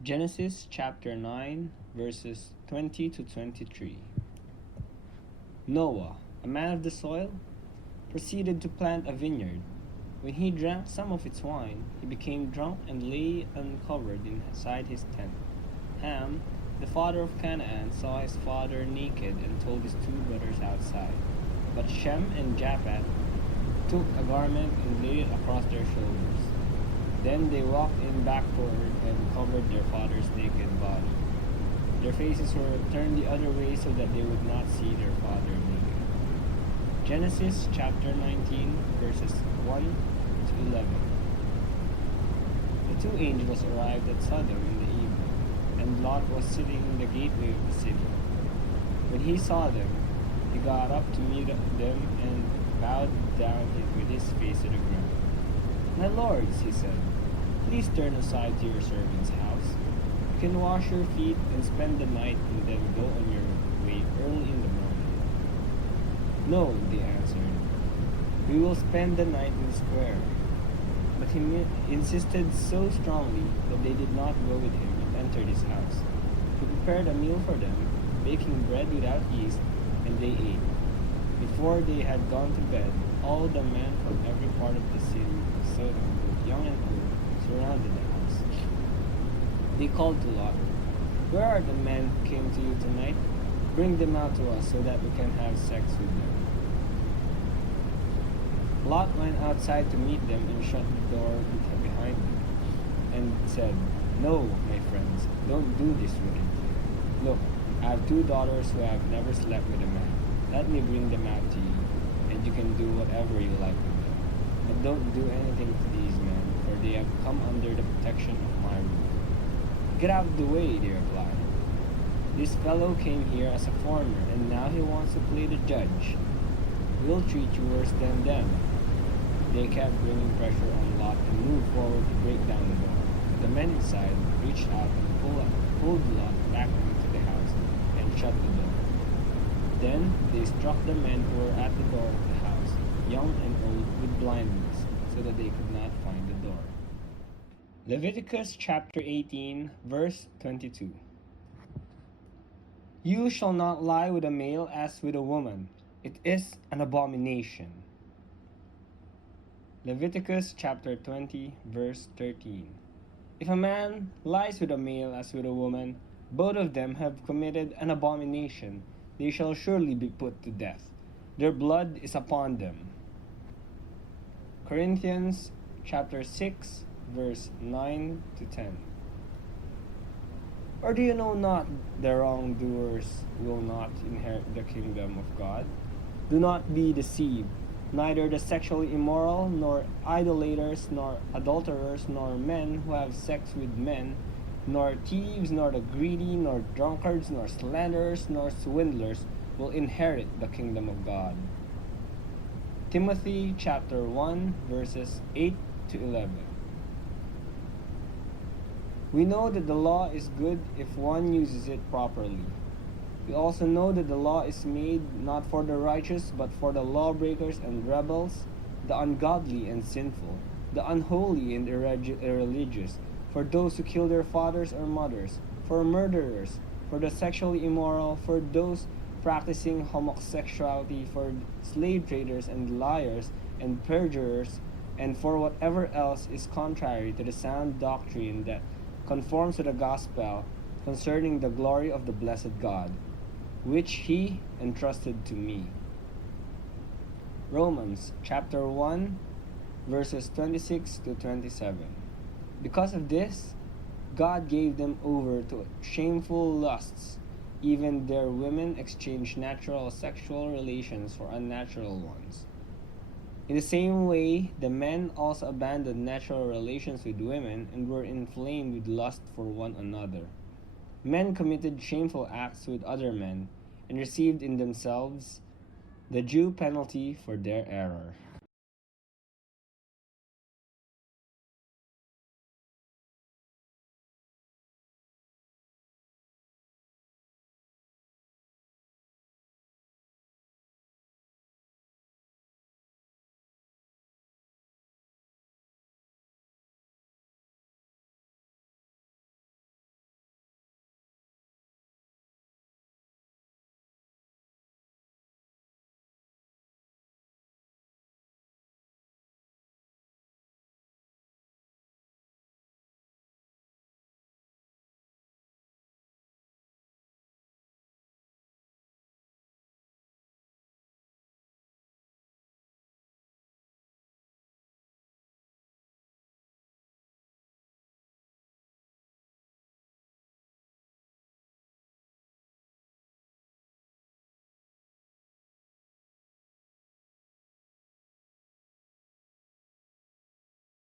Genesis chapter 9, verses 20 to 23. Noah, a man of the soil, proceeded to plant a vineyard. When he drank some of its wine, he became drunk and lay uncovered inside his tent. Ham, the father of Canaan, saw his father naked and told his two brothers outside. But Shem and Japheth took a garment and laid it across their shoulders. Then they walked in backward and covered their father's naked body. Their faces were turned the other way so that they would not see their father naked. Genesis chapter 19, verses 1 to 11. The two angels arrived at Sodom in the evening, and Lot was sitting in the gateway of the city. When he saw them, he got up to meet them and bowed down with his face to the ground. "My lords," he said, "please turn aside to your servant's house. You can wash your feet and spend the night and then go on your way early in the morning." "No," they answered, "we will spend the night in the square." But he insisted so strongly that they did not go with him and entered his house. He prepared a meal for them, baking bread without yeast, and they ate. Before they had gone to bed, all the men from every part of the city of Sodom, both young and old, surrounded the house. They called to Lot, "Where are the men who came to you tonight? Bring them out to us so that we can have sex with them." Lot went outside to meet them and shut the door behind them and said, "No, my friends, don't do this wickedly. Look, I have two daughters who have never slept with a man. Let me bring them out to you, and you can do whatever you like with them. But don't do anything to these men, for they have come under the protection of my rule." "Get out of the way," they replied. "This fellow came here as a foreigner, and now he wants to play the judge. We'll treat you worse than them." They kept bringing pressure on Lot and moved forward to break down the door. But the men inside reached out and pulled Lot back into the house and shut the door. Then they struck the men who were at the door of the house, young and old, with blindness, so that they could not find the door. Leviticus chapter 18, verse 22. "You shall not lie with a male as with a woman. It is an abomination." Leviticus chapter 20, verse 13. "If a man lies with a male as with a woman, both of them have committed an abomination. They shall surely be put to death. Their blood is upon them." Corinthians chapter 6, verse 9 to 10. "Or do you know not the wrongdoers will not inherit the kingdom of God? Do not be deceived. Neither the sexually immoral, nor idolaters, nor adulterers, nor men who have sex with men, nor thieves, nor the greedy, nor drunkards, nor slanderers, nor swindlers will inherit the kingdom of God." Timothy chapter 1, verses 8 to 11. "We know that the law is good if one uses it properly. We also know that the law is made not for the righteous, but for the lawbreakers and rebels, the ungodly and sinful, the unholy and irreligious, for those who kill their fathers or mothers, for murderers, for the sexually immoral, for those practicing homosexuality, for slave traders and liars and perjurers, and for whatever else is contrary to the sound doctrine that conforms to the gospel concerning the glory of the blessed God, which he entrusted to me." Romans chapter 1, verses 26 to 27. "Because of this, God gave them over to shameful lusts. Even their women exchanged natural sexual relations for unnatural ones. In the same way, the men also abandoned natural relations with women and were inflamed with lust for one another. Men committed shameful acts with other men and received in themselves the due penalty for their error."